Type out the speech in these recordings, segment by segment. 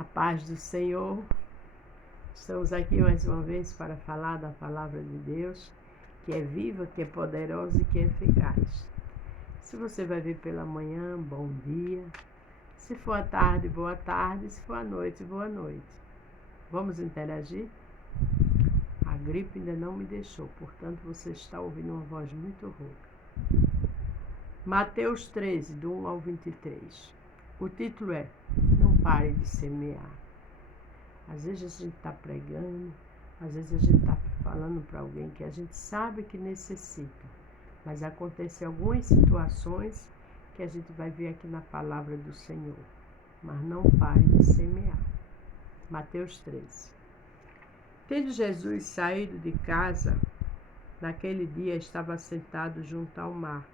A paz do Senhor. Estamos aqui mais uma vez para falar da palavra de Deus, que é viva, que é poderosa e que é eficaz. Se você vai ver pela manhã, bom dia. Se for à tarde, boa tarde. Se for à noite, boa noite. Vamos interagir? A gripe ainda não me deixou, portanto você está ouvindo uma voz muito rouca. Mateus 13, do 1 ao 23. O título é Não pare de semear. Às vezes a gente está pregando, às vezes a gente está falando para alguém que a gente sabe que necessita, mas acontecem algumas situações que a gente vai ver aqui na palavra do Senhor. Mas não pare de semear. Mateus 13. Tendo Jesus saído de casa, naquele dia estava sentado junto ao mar.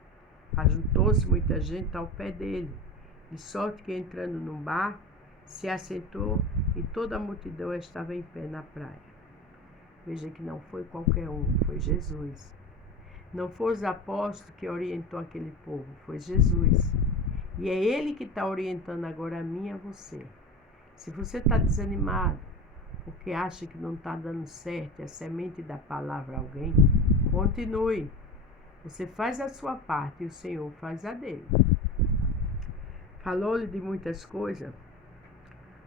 Ajuntou-se muita gente ao pé dele, de sorte que, entrando num barco, se assentou e toda a multidão estava em pé na praia. Veja que não foi qualquer um, foi Jesus. Não foi os apóstolos que orientou aquele povo, foi Jesus. E é Ele que está orientando agora a mim e a você. Se você está desanimado, porque acha que não está dando certo, a semente da palavra a alguém, continue. Você faz a sua parte e o Senhor faz a dele. Falou-lhe de muitas coisas,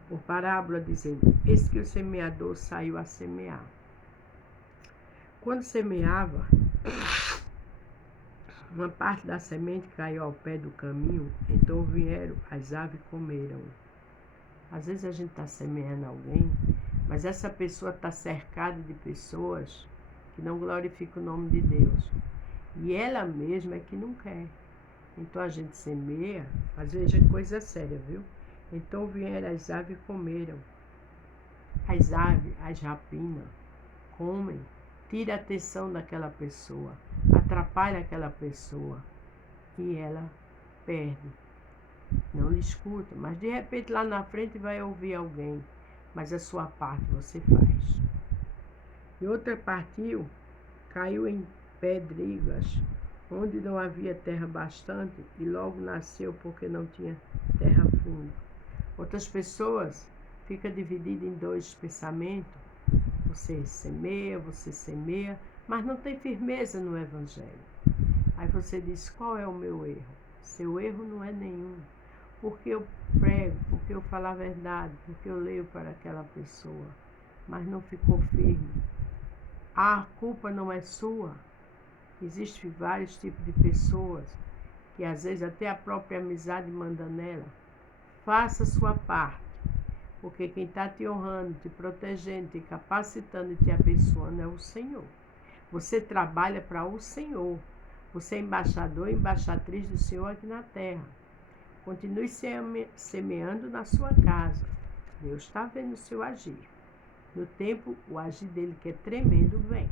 por parábola, dizendo: eis que o semeador saiu a semear. Quando semeava, uma parte da semente caiu ao pé do caminho, então vieram as aves e comeram. Às vezes a gente está semeando alguém, mas essa pessoa está cercada de pessoas que não glorificam o nome de Deus. E ela mesma é que não quer. Então a gente semeia, às vezes é coisa séria, viu? Então vieram as aves e comeram. As aves, as rapinas, comem, tira a atenção daquela pessoa, atrapalha aquela pessoa e ela perde. Não lhe escuta, mas de repente lá na frente vai ouvir alguém, mas a sua parte você faz. E outra partiu, caiu em pedregas, onde não havia terra bastante, e logo nasceu porque não tinha terra funda. Outras pessoas ficam divididas em dois pensamentos. Você semeia, mas não tem firmeza no Evangelho. Aí você diz: qual é o meu erro? Seu erro não é nenhum. Porque eu prego, porque eu falo a verdade, porque eu leio para aquela pessoa, mas não ficou firme. A culpa não é sua. Existem vários tipos de pessoas que às vezes até a própria amizade manda nela. Faça a sua parte, porque quem está te honrando, te protegendo, te capacitando e te abençoando é o Senhor. Você trabalha para o Senhor. Você é embaixador e embaixatriz do Senhor aqui na terra. Continue semeando na sua casa. Deus está vendo o seu agir. No tempo, o agir dele, que é tremendo, vem.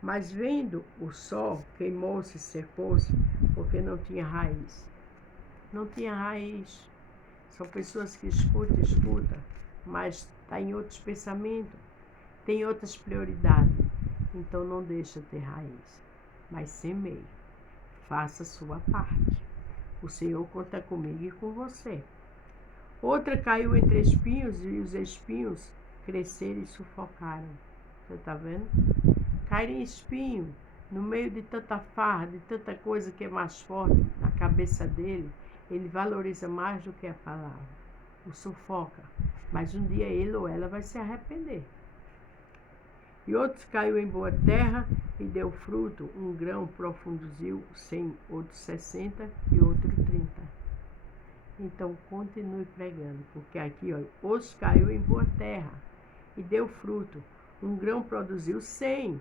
Mas vendo o sol, queimou-se e secou-se, porque não tinha raiz. Não tinha raiz. São pessoas que escutam, mas está em outros pensamentos, tem outras prioridades. Então não deixa ter raiz, mas semeie. Faça a sua parte. O Senhor conta comigo e com você. Outra caiu entre espinhos e os espinhos cresceram e sufocaram. Você está vendo? Cair em espinho, no meio de tanta farra, de tanta coisa que é mais forte na cabeça dele, ele valoriza mais do que a palavra. O sufoca. Mas um dia ele ou ela vai se arrepender. E outros caiu em boa terra e deu fruto. Um grão produziu 100, outro 60 e outro 30. Então continue pregando, porque aqui, olha, outros caiu em boa terra e deu fruto. Um grão produziu 100,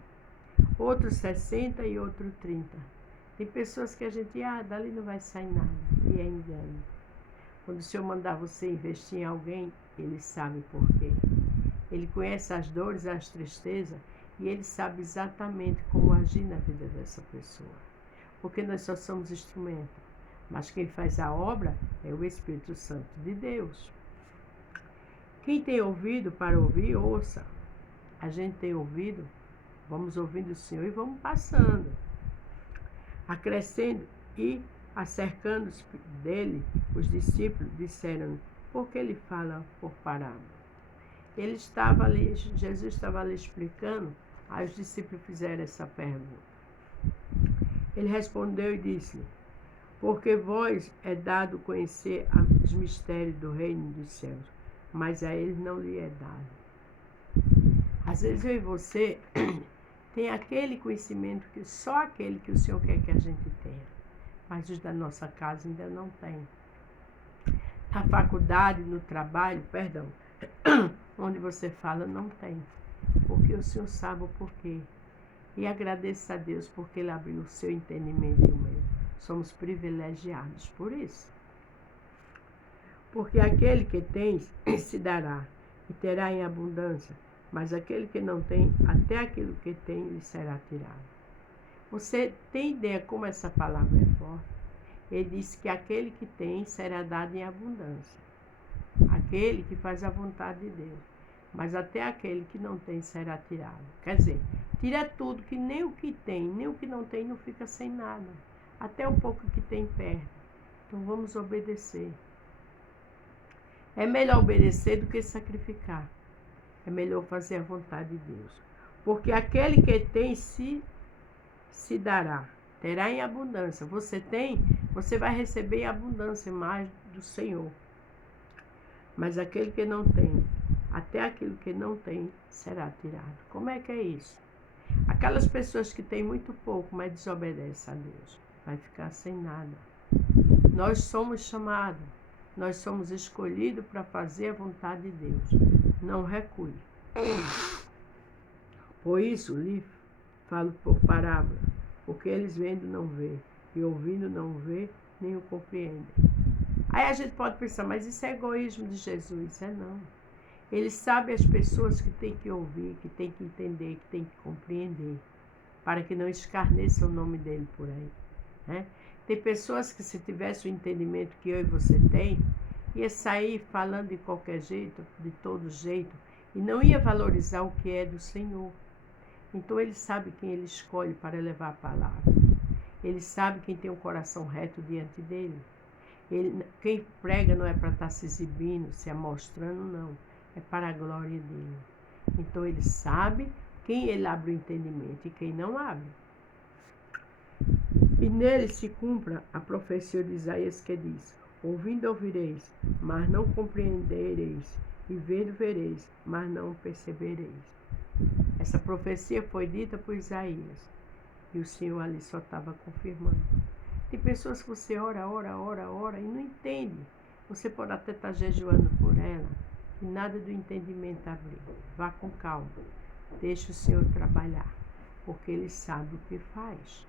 outro 60 e outro 30. Tem pessoas que a gente, dali não vai sair nada, e é engano. Quando o Senhor mandar você investir em alguém, Ele sabe por quê. Ele conhece as dores, as tristezas, e Ele sabe exatamente como agir na vida dessa pessoa. Porque nós só somos instrumentos, mas quem faz a obra é o Espírito Santo de Deus. Quem tem ouvido para ouvir, ouça. A gente tem ouvido, vamos ouvindo o Senhor e vamos passando. Acrescendo e acercando-se dele, os discípulos disseram: Porque ele fala por parábola. Ele estava ali, Jesus estava ali explicando, aí os discípulos fizeram essa pergunta. Ele respondeu e disse-lhe: porque vós é dado conhecer os mistérios do reino dos céus, mas a eles não lhe é dado. Às vezes eu e você tem aquele conhecimento que só aquele que o Senhor quer que a gente tenha, mas os da nossa casa ainda não tem. Na faculdade, no trabalho, onde você fala, não tem, porque o Senhor sabe o porquê. E agradeço a Deus porque Ele abriu o seu entendimento e o meu. Somos privilegiados por isso. Porque aquele que tem se dará e terá em abundância, mas aquele que não tem, até aquilo que tem lhe será tirado. Você tem ideia como essa palavra é forte? Ele disse que aquele que tem será dado em abundância. Aquele que faz a vontade de Deus. Mas até aquele que não tem será tirado. Quer dizer, tira tudo, que nem o que tem, nem o que não tem não fica sem nada. Até o pouco que tem perde. Então vamos obedecer. É melhor obedecer do que sacrificar. É melhor fazer a vontade de Deus. Porque aquele que tem se dará, terá em abundância. Você tem, você vai receber em abundância mais do Senhor. Mas aquele que não tem, até aquilo que não tem, será tirado. Como é que é isso? Aquelas pessoas que têm muito pouco, mas desobedecem a Deus, vai ficar sem nada. Nós somos chamados, nós somos escolhidos para fazer a vontade de Deus. Não recue. Por isso, lhe falo por parábola, porque eles vendo não vê, e ouvindo não vê, nem o compreendem. Aí a gente pode pensar, mas isso é egoísmo de Jesus? É não. Ele sabe as pessoas que tem que ouvir, que tem que entender, que tem que compreender, para que não escarneça o nome dele por aí. Né? Tem pessoas que, se tivesse o entendimento que eu e você tem, ia sair falando de qualquer jeito, de todo jeito, e não ia valorizar o que é do Senhor. Então ele sabe quem ele escolhe para levar a palavra. Ele sabe quem tem um coração reto diante dele. Quem prega não é para estar se exibindo, se amostrando, não. É para a glória dele. Então ele sabe quem ele abre o entendimento e quem não abre. E nele se cumpra a profecia de Isaías que diz: ouvindo ouvireis, mas não compreendereis, e vendo vereis, mas não percebereis. Essa profecia foi dita por Isaías, e o Senhor ali só estava confirmando. Tem pessoas que você ora e não entende. Você pode até estar jejuando por ela e nada do entendimento abrir. Vá com calma. Deixe o Senhor trabalhar, porque Ele sabe o que faz.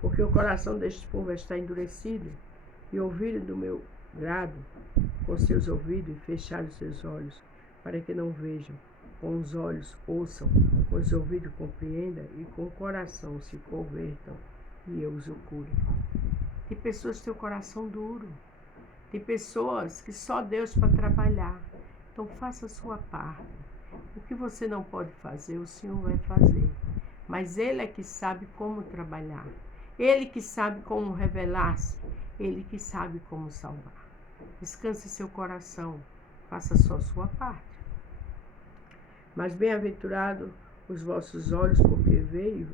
Porque o coração deste povo está endurecido e ouviram do meu grado com seus ouvidos e fecharam os seus olhos, para que não vejam, com os olhos ouçam, com os ouvidos compreendam e com o coração se convertam e eu os o cure. Tem pessoas que têm o coração duro. Tem pessoas que só Deus para trabalhar. Então faça a sua parte. O que você não pode fazer, o Senhor vai fazer. Mas Ele é que sabe como trabalhar. Ele que sabe como revelar-se. Ele que sabe como salvar. Descanse seu coração. Faça só a sua parte. Mas bem-aventurado os vossos olhos, porque veem,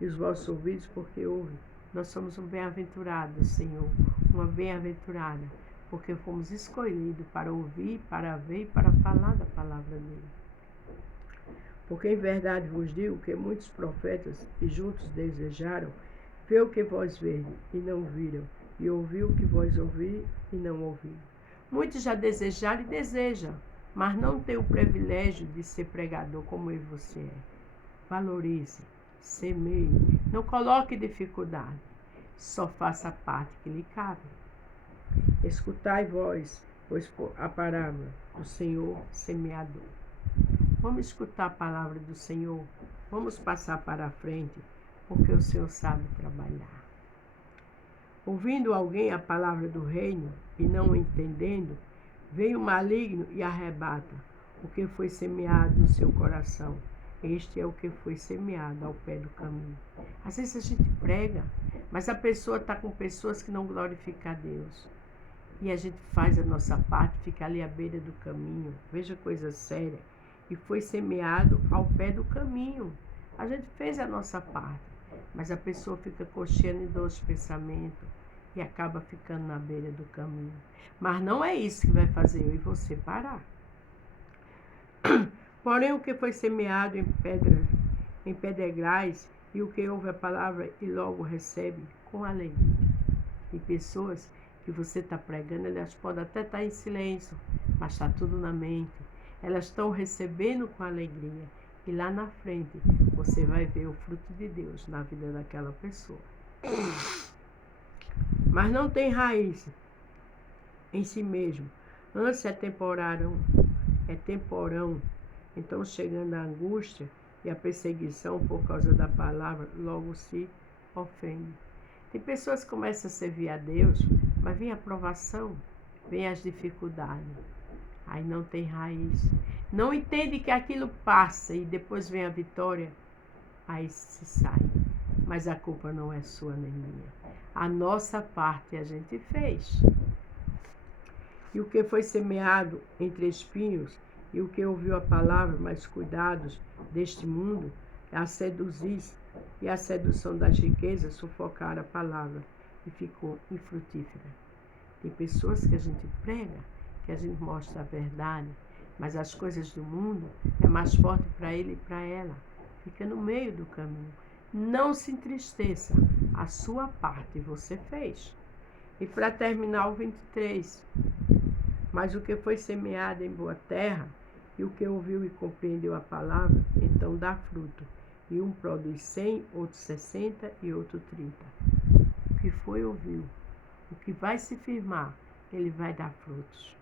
e os vossos ouvidos, porque ouvem. Nós somos um bem-aventurado, Senhor, uma bem-aventurada, porque fomos escolhidos para ouvir, para ver e para falar da palavra dele. Porque em verdade vos digo que muitos profetas e juntos desejaram ver o que vós vedes e não viram, e ouvir o que vós ouviram e não ouviram. Muitos já desejaram e desejam, mas não têm o privilégio de ser pregador como eu e você é. Valorize. Semeie, não coloque dificuldade, só faça a parte que lhe cabe. Escutai vós, pois a palavra do Senhor semeador. Vamos escutar a palavra do Senhor, vamos passar para a frente, porque o Senhor sabe trabalhar. Ouvindo alguém a palavra do reino e não entendendo, vem o maligno e arrebata o que foi semeado no seu coração. Este é o que foi semeado ao pé do caminho. Às vezes a gente prega, mas a pessoa está com pessoas que não glorificam a Deus. e a gente faz a nossa parte, fica ali à beira do caminho. Veja coisa séria. E foi semeado ao pé do caminho. A gente fez a nossa parte, mas a pessoa fica cocheando em dois pensamentos e acaba ficando na beira do caminho. Mas não é isso que vai fazer eu e você parar. Porém, o que foi semeado em pedregais, e o que ouve a palavra e logo recebe com alegria. Tem pessoas que você está pregando, elas podem até estar em silêncio, mas está tudo na mente. Elas estão recebendo com alegria. E lá na frente, você vai ver o fruto de Deus na vida daquela pessoa. Mas não tem raiz em si mesmo. Antes é temporão. Então, chegando a angústia e a perseguição por causa da palavra, logo se ofende. Tem pessoas que começam a servir a Deus, mas vem a provação, vem as dificuldades. Aí não tem raiz. Não entende que aquilo passa e depois vem a vitória. Aí se sai. Mas a culpa não é sua nem minha. A nossa parte a gente fez. E o que foi semeado entre espinhos, e o que ouviu a palavra, mas cuidados deste mundo, a seduzir e a sedução das riquezas sufocaram a palavra e ficou infrutífera. Tem pessoas que a gente prega, que a gente mostra a verdade, mas as coisas do mundo é mais forte para ele e para ela. Fica no meio do caminho. Não se entristeça, a sua parte você fez. E para terminar o 23, mas o que foi semeado em boa terra, e o que ouviu e compreendeu a palavra, então dá fruto. E um produz 100, outro 60 e outro 30. O que foi ouviu, o que vai se firmar, ele vai dar frutos.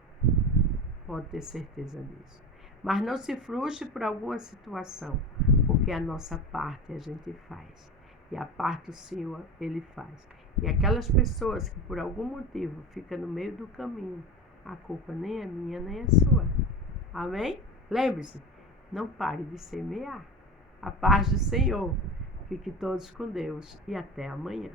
Pode ter certeza disso. Mas não se frustre por alguma situação, porque a nossa parte a gente faz. E a parte do Senhor, Ele faz. E aquelas pessoas que por algum motivo ficam no meio do caminho, a culpa nem é minha, nem é sua. Amém? Lembre-se, não pare de semear. A paz do Senhor. Fique todos com Deus e até amanhã.